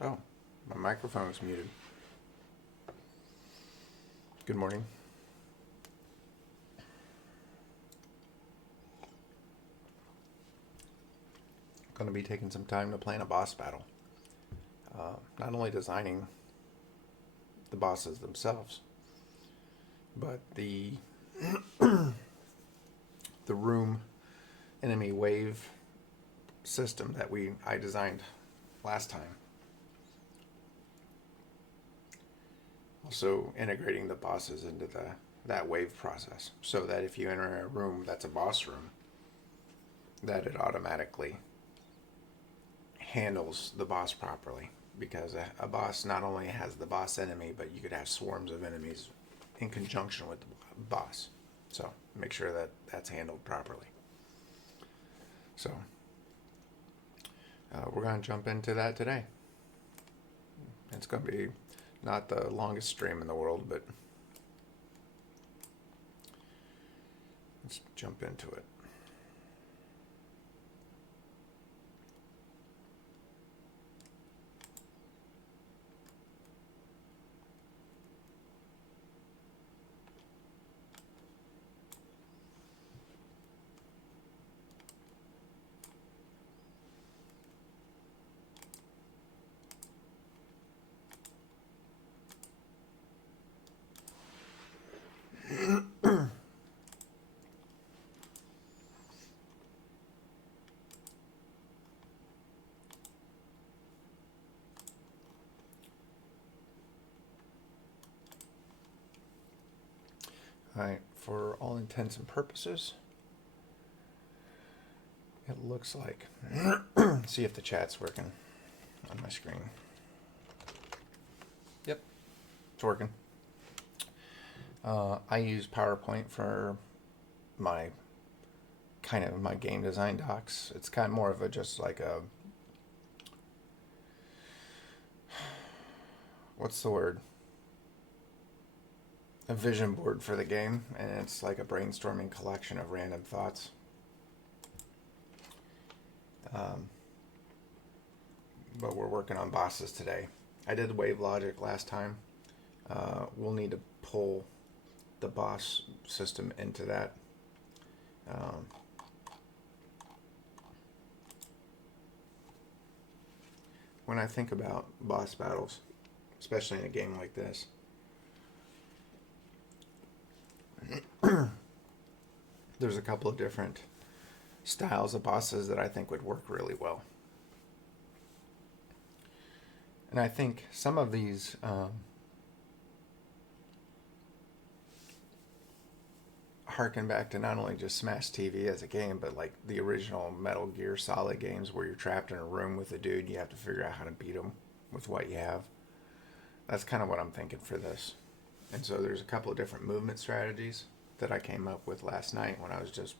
Oh, my microphone is muted. Good morning. Going to be taking some time to plan a boss battle. Not only designing the bosses themselves, but the room enemy wave system that I designed last time. Also integrating the bosses into that wave process, so that if you enter a room that's a boss room, that it automatically handles the boss properly. Because a boss not only has the boss enemy, but you could have swarms of enemies in conjunction with the boss. So make sure that that's handled properly. So we're going to jump into that today. It's going to be not the longest stream in the world, but let's jump into it. Alright, for all intents and purposes, it looks like, see if the chat's working on my screen. Yep, it's working. I use PowerPoint for my game design docs. It's kind of more of just like a, what's the word? A vision board for the game, and it's like a brainstorming collection of random thoughts. But we're working on bosses today. I did wave logic last time. We'll need to pull the boss system into that. When I think about boss battles, especially in a game like this, there's a couple of different styles of bosses that I think would work really well. And I think some of these harken back to not only just Smash TV as a game, but like the original Metal Gear Solid games where you're trapped in a room with a dude, you have to figure out how to beat him with what you have. That's kind of what I'm thinking for this. And so there's a couple of different movement strategies that I came up with last night when I was just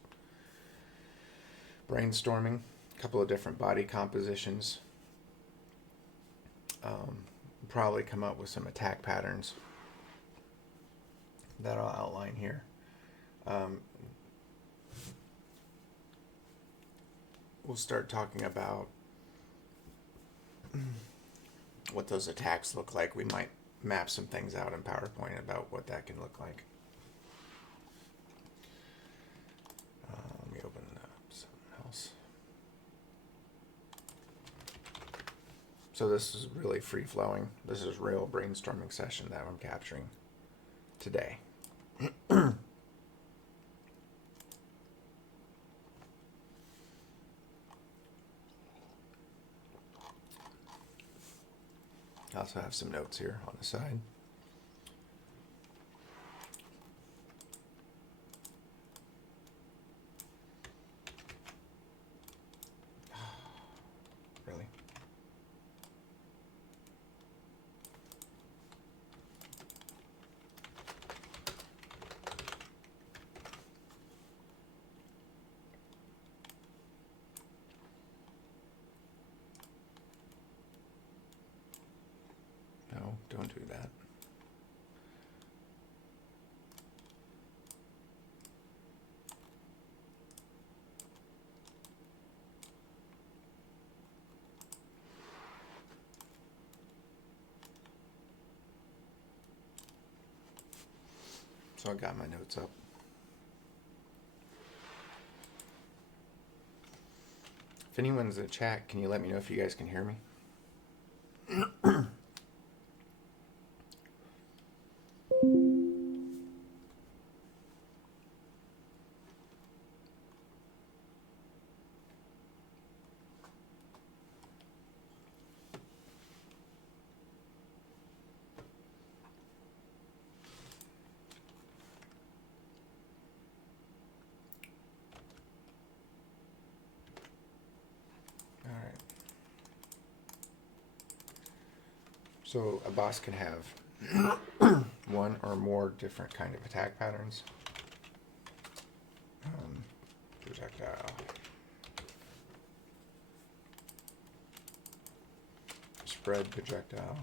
brainstorming. A couple of different body compositions. Probably come up with some attack patterns that I'll outline here. We'll start talking about what those attacks look like. We might map some things out in PowerPoint about what that can look like. Let me open up something else. So this is really free-flowing. This is a real brainstorming session that I'm capturing today. I also have some notes here on the side. Really? No, don't do that. So I got my notes up. If anyone's in the chat, can you let me know if you guys can hear me? All right. So a boss can have one or more different kind of attack patterns. Projectile. Spread projectile.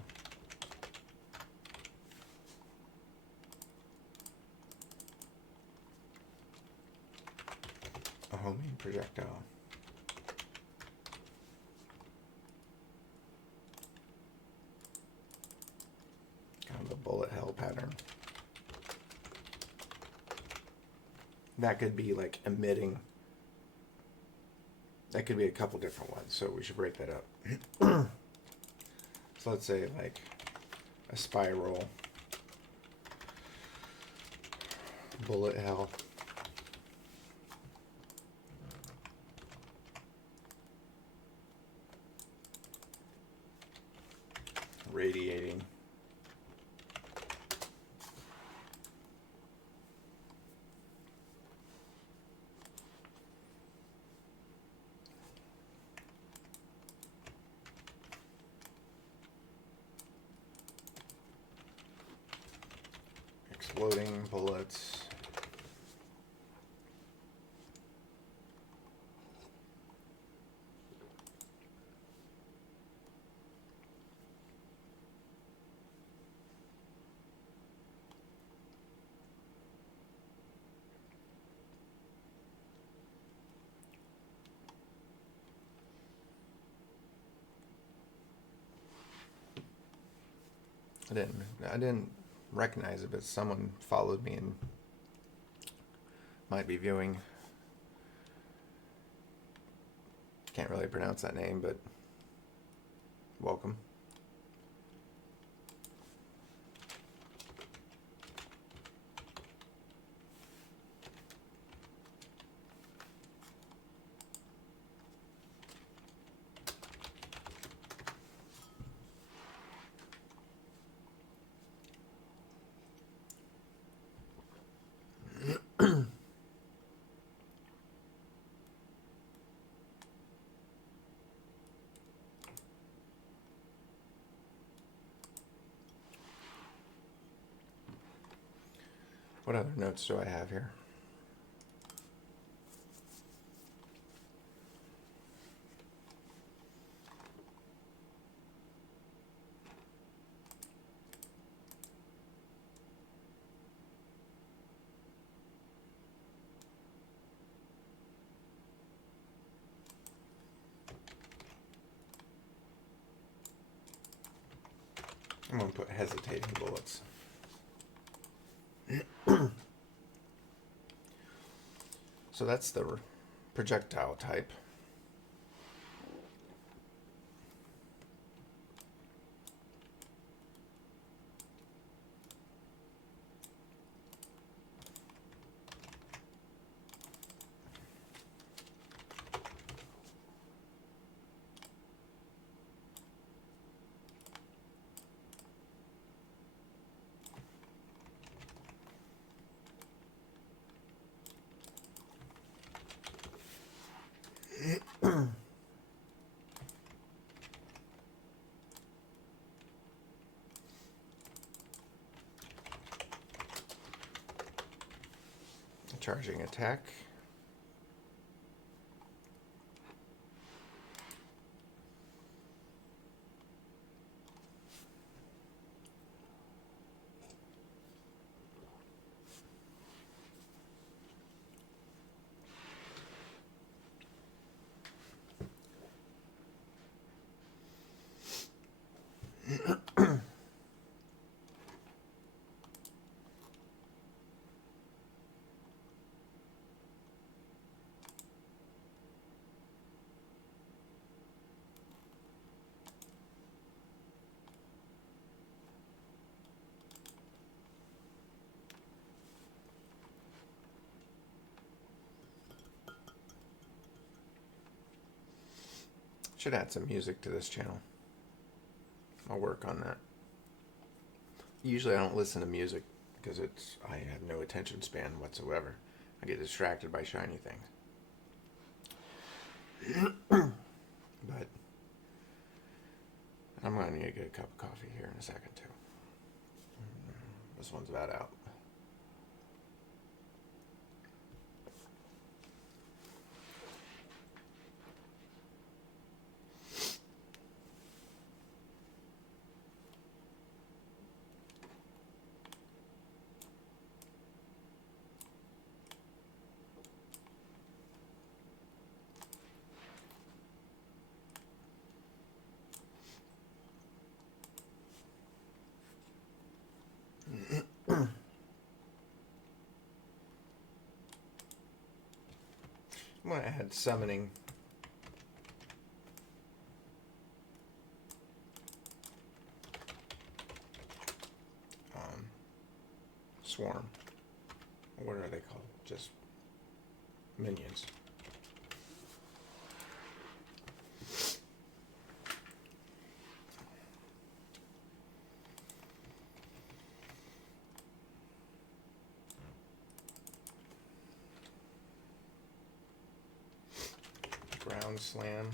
A homing projectile. Kind of a bullet hell pattern. That could be like emitting. That could be a couple different ones, so we should break that up. So let's say like a spiral, bullet hell, radiating, exploding bullets, I didn't recognize it, but someone followed me and might be viewing. Can't really pronounce that name, but welcome. What other notes do I have here? I'm going to put hesitating bullets. So that's the projectile type. Charging attack. Should add some music to this channel. I'll work on that. Usually I don't listen to music because I have no attention span whatsoever. I get distracted by shiny things. But I'm going to need to get a cup of coffee here in a second too. This one's about out. I'm going to add summoning. Swarm. What are they called? Just minions. Ground slam.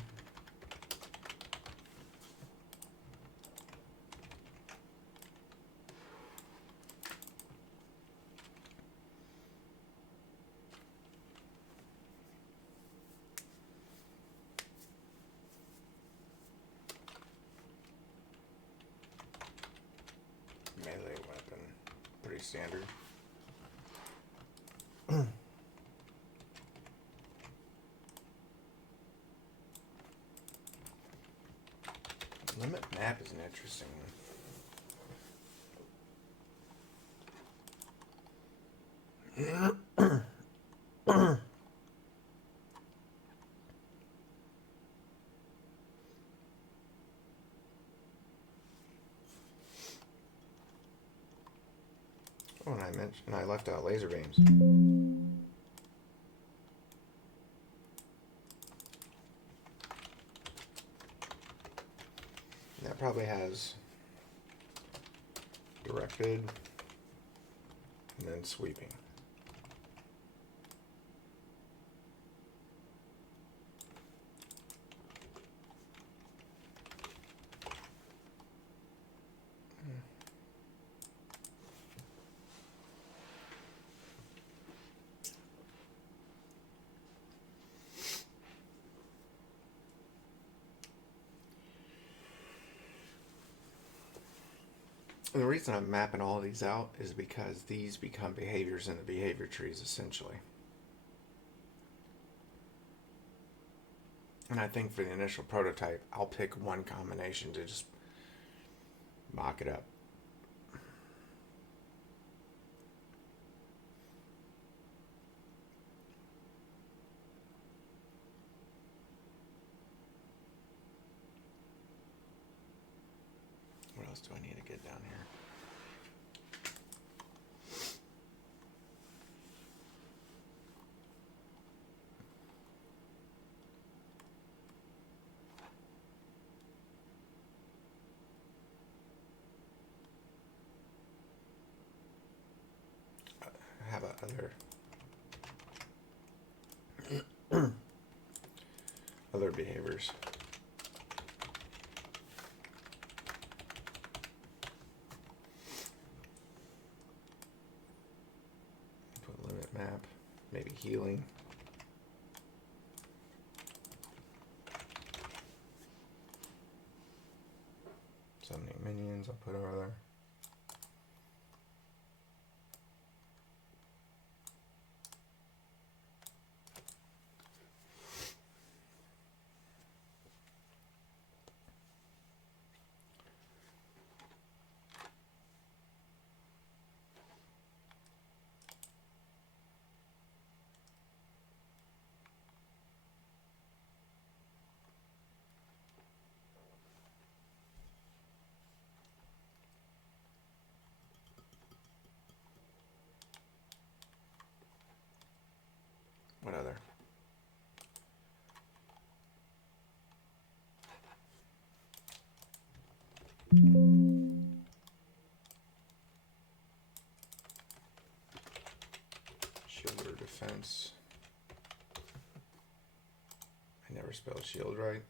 Melee weapon. Pretty standard. Limit map is an interesting one. Oh, and I left out laser beams. That probably has directed and then sweeping. And the reason I'm mapping all of these out is because these become behaviors in the behavior trees, essentially. And I think for the initial prototype, I'll pick one combination to just mock it up. What else do I need to get down here? How about other behaviors? Put limit map, maybe healing. Summoning minions, I'll put over there. What other? defense. I never spell shield right.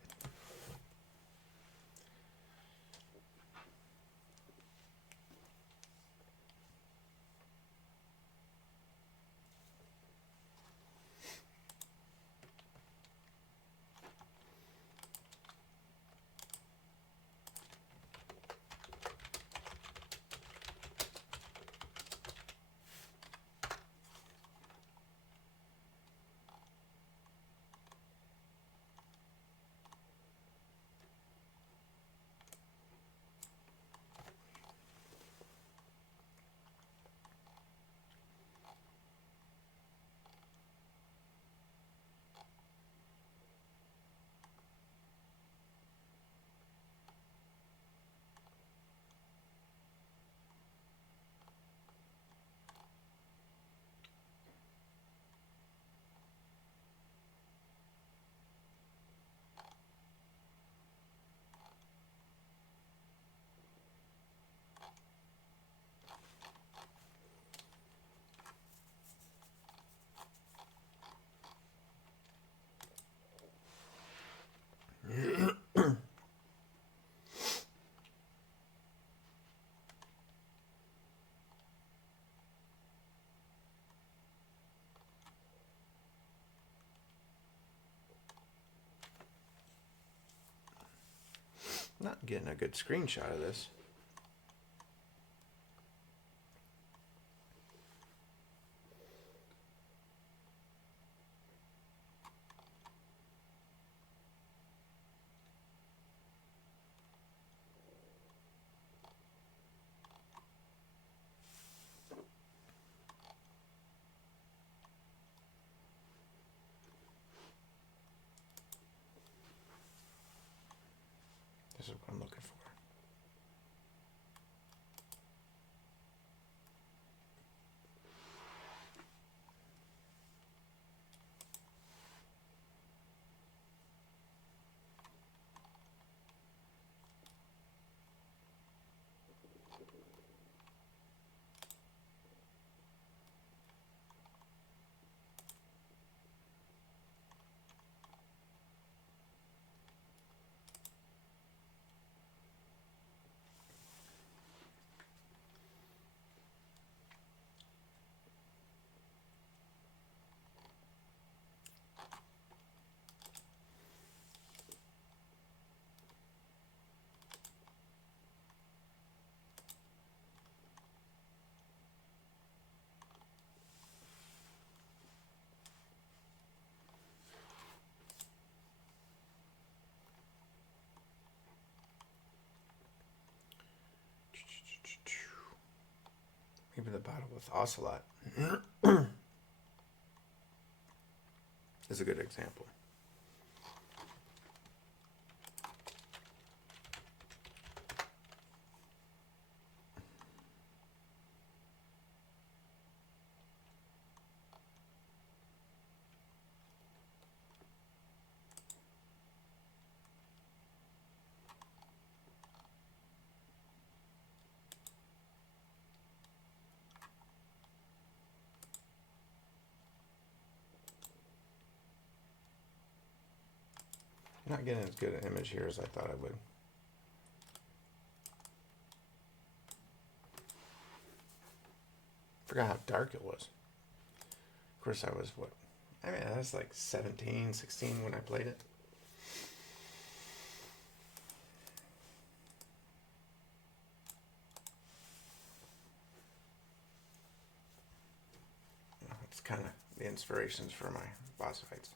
Not getting a good screenshot of this. This is what I'm looking for. Maybe the bottle with Ocelot is a good example. Not getting as good an image here as I thought I would. Forgot how dark it was. Of course, I was what? I mean, I was like 17, 16 when I played it. It's kind of the inspirations for my boss fights.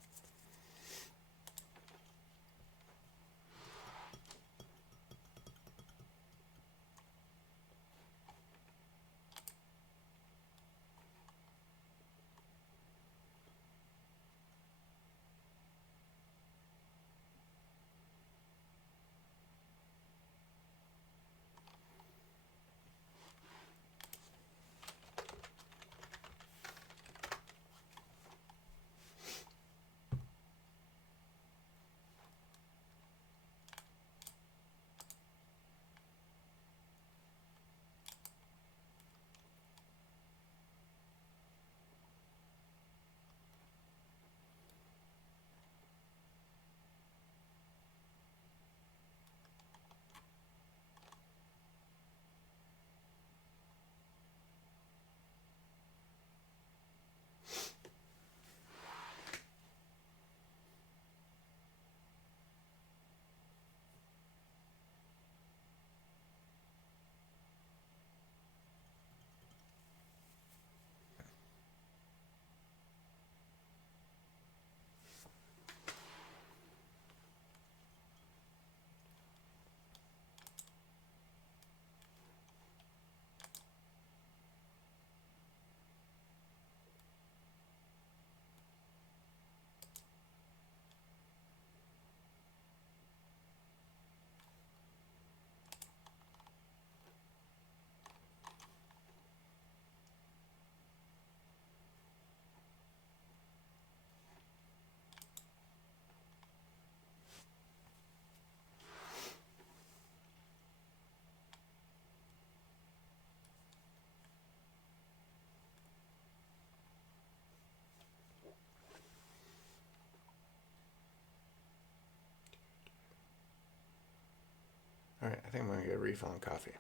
All right, I think I'm going to get a refill on coffee.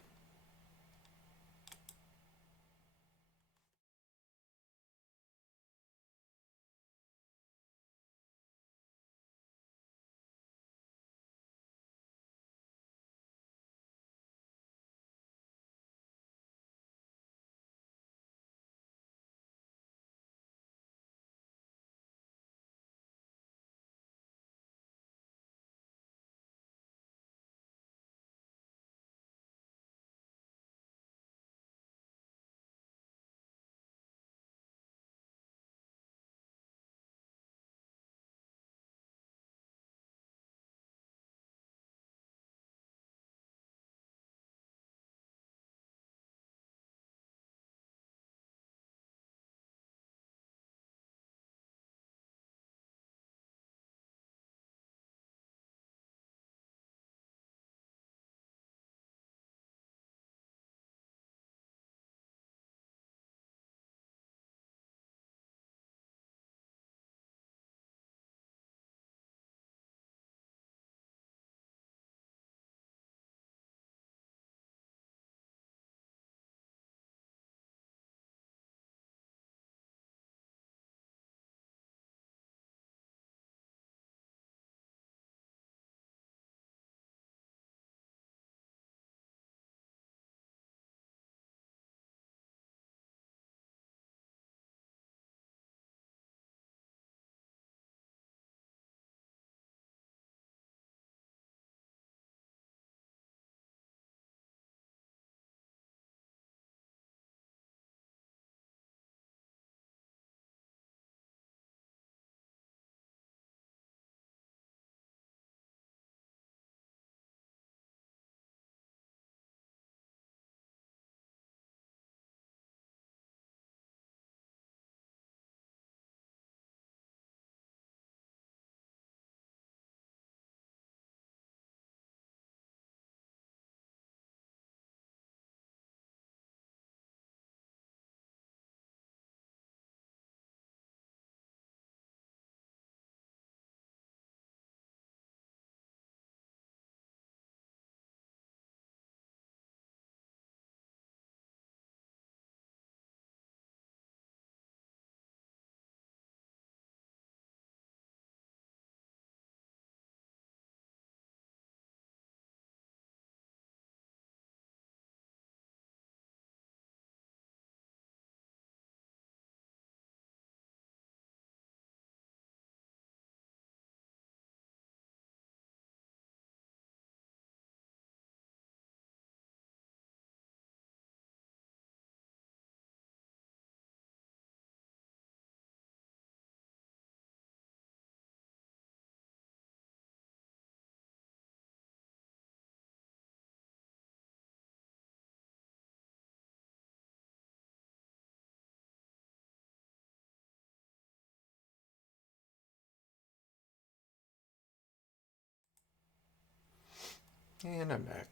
And I'm back.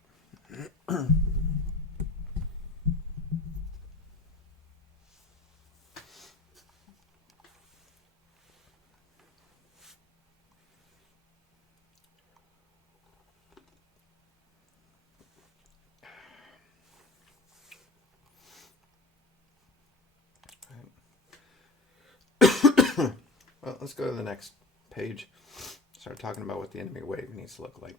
Well, let's go to the next page. Start talking about what the enemy wave needs to look like.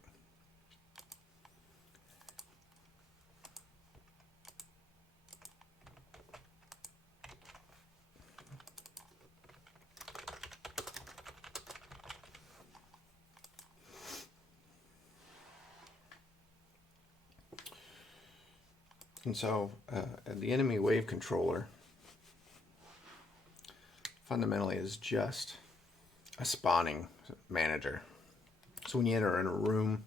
And so the enemy wave controller fundamentally is just a spawning manager. So when you enter in a room,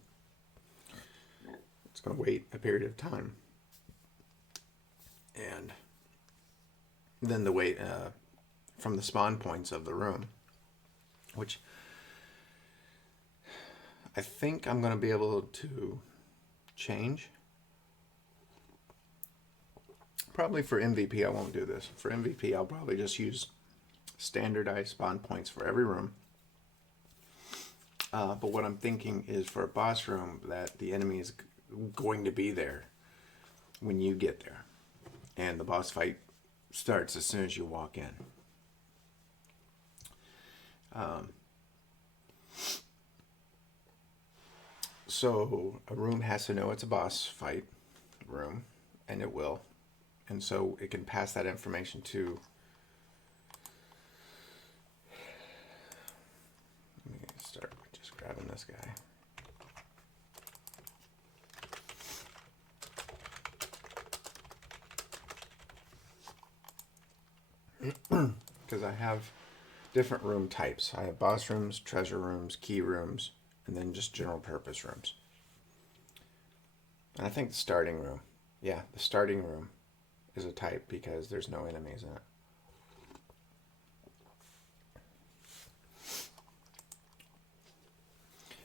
it's going to wait a period of time. And then the wait from the spawn points of the room, which I think I'm going to be able to change. Probably for MVP, I won't do this. For MVP, I'll probably just use standardized spawn points for every room. But what I'm thinking is for a boss room that the enemy is going to be there when you get there. And the boss fight starts as soon as you walk in. So a room has to know it's a boss fight room, and it will. And so it can pass that information to... Let me start with just grabbing this guy. Because I have different room types. I have boss rooms, treasure rooms, key rooms, and then just general purpose rooms. And I think the starting room, the starting room is a type because there's no enemies in it.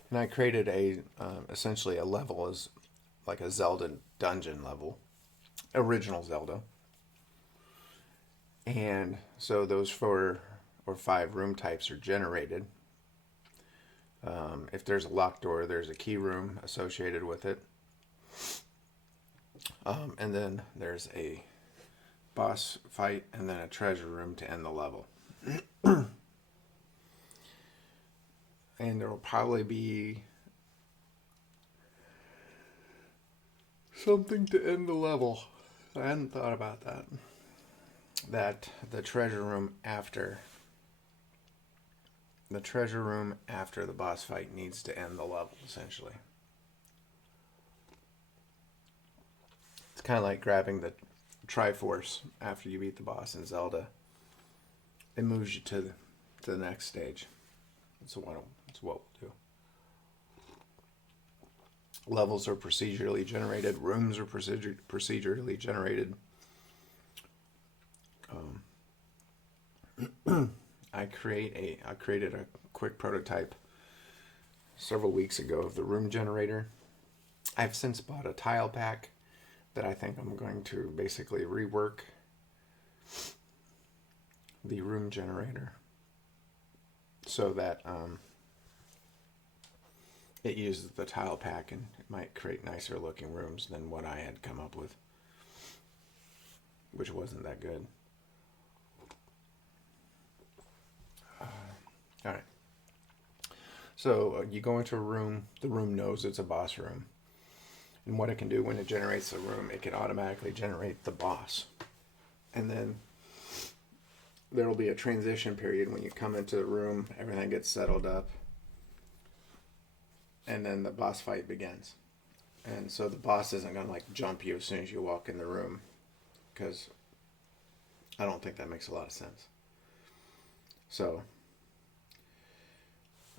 And I created essentially a level as like a Zelda dungeon level, original Zelda. And so those 4 or 5 room types are generated. If there's a locked door, there's a key room associated with it. And then there's a boss fight and then a treasure room to end the level. And there will probably be something to end the level. I hadn't thought about that. That the treasure room after the boss fight needs to end the level, essentially. It's kind of like grabbing the Triforce after you beat the boss in Zelda. It moves you to the next stage. That's what we'll do. Levels are procedurally generated. Rooms are procedurally generated. I created a quick prototype several weeks ago of the room generator. I've since bought a tile pack that I think I'm going to basically rework the room generator so that it uses the tile pack, and it might create nicer looking rooms than what I had come up with, which wasn't that good. All right. So you go into a room. The room knows it's a boss room. And what it can do when it generates the room, it can automatically generate the boss. And then there will be a transition period when you come into the room, everything gets settled up, and then the boss fight begins. And so the boss isn't going to like jump you as soon as you walk in the room, because I don't think that makes a lot of sense. So,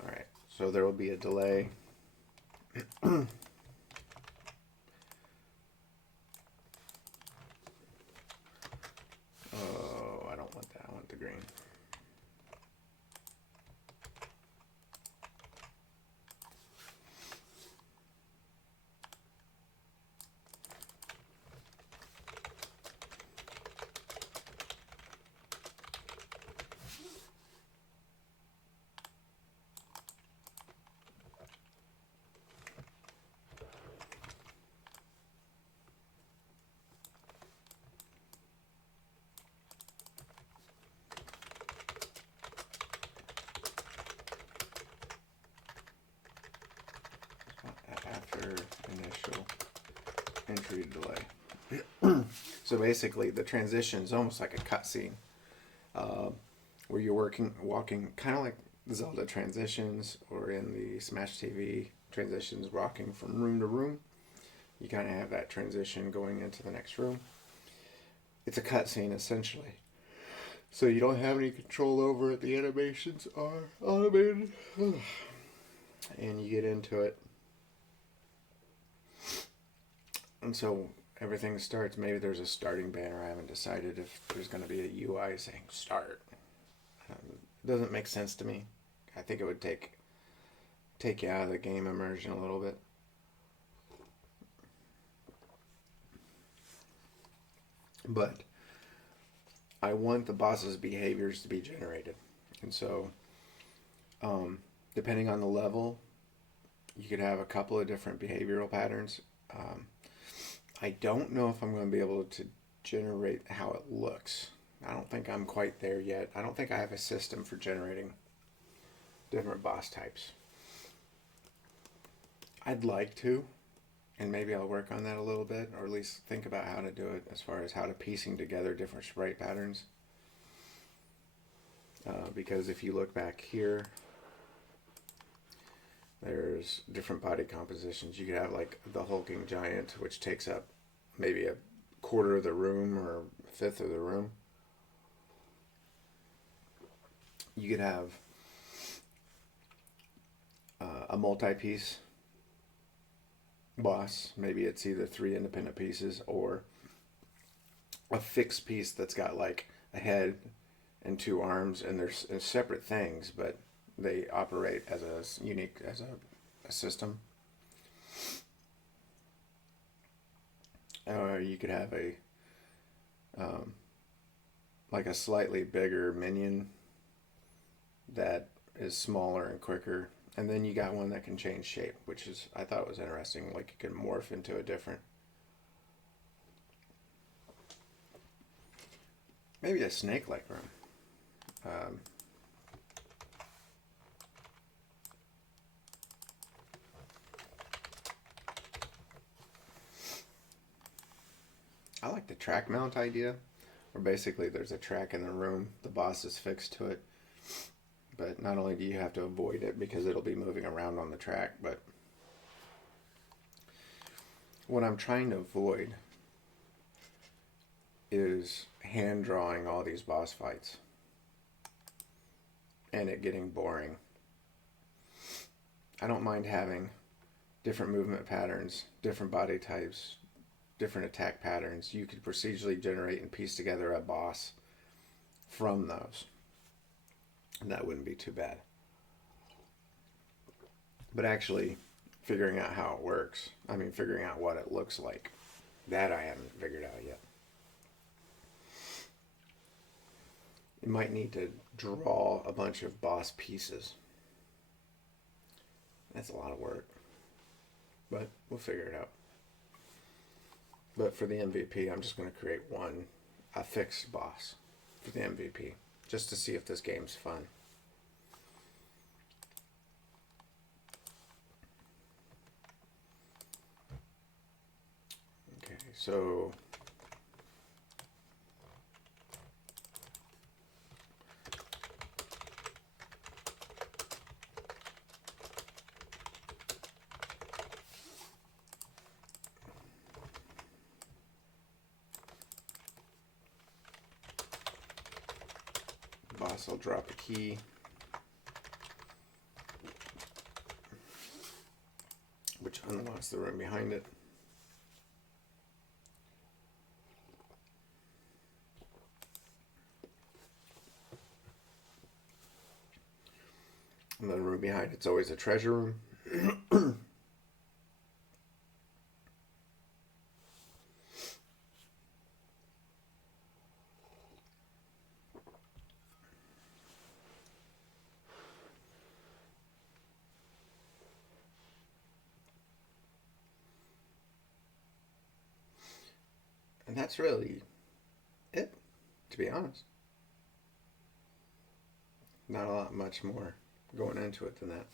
all right. So there will be a delay. Oh, I don't want that. I want the green. After initial entry delay. So basically, the transition is almost like a cutscene, where you're walking, kind of like Zelda transitions, or in the Smash TV transitions, walking from room to room. You kind of have that transition going into the next room. It's a cutscene, essentially. So you don't have any control over it. The animations are automated. And you get into it. And so everything starts. Maybe there's a starting banner. I haven't decided if there's going to be a UI saying start. It doesn't make sense to me. I think it would take you out of the game immersion a little bit. But I want the boss's behaviors to be generated. And so, depending on the level, you could have a couple of different behavioral patterns. Um, I don't know if I'm going to be able to generate how it looks. I don't think I'm quite there yet. I don't think I have a system for generating different boss types. I'd like to, and maybe I'll work on that a little bit, or at least think about how to do it as far as how to piecing together different sprite patterns. Because if you look back here, there's different body compositions. You could have like the hulking giant, which takes up maybe a quarter of the room or a fifth of the room. You could have a multi-piece boss. Maybe it's either three independent pieces or a fixed piece that's got like a head and two arms, and they're separate things, but they operate as a unique as a system. Or you could have a like a slightly bigger minion that is smaller and quicker, and then you got one that can change shape, which is I thought was interesting. Like it can morph into a different, maybe a snake-like room. Um, I like the track mount idea, where basically there's a track in the room, the boss is fixed to it, but not only do you have to avoid it because it'll be moving around on the track, but what I'm trying to avoid is hand drawing all these boss fights and it getting boring. I don't mind having different movement patterns, different body types, different attack patterns. You could procedurally generate and piece together a boss from those. And that wouldn't be too bad. But actually figuring out how it works, I mean figuring out what it looks like, that I haven't figured out yet. You might need to draw a bunch of boss pieces. That's a lot of work. But we'll figure it out. But for the MVP, I'm just going to create a fixed boss for the MVP, just to see if this game's fun. Okay, so boss will drop a key, which unlocks the room behind it. And the room behind it's always a treasure room. And that's really it, to be honest. Not a lot much more going into it than that.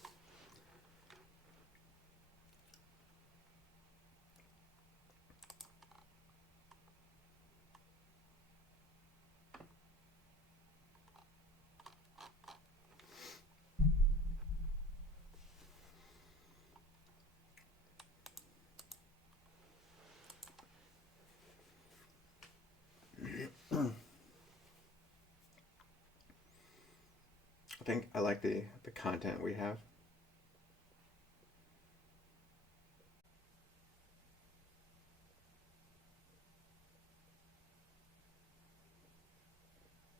I think I like the content we have.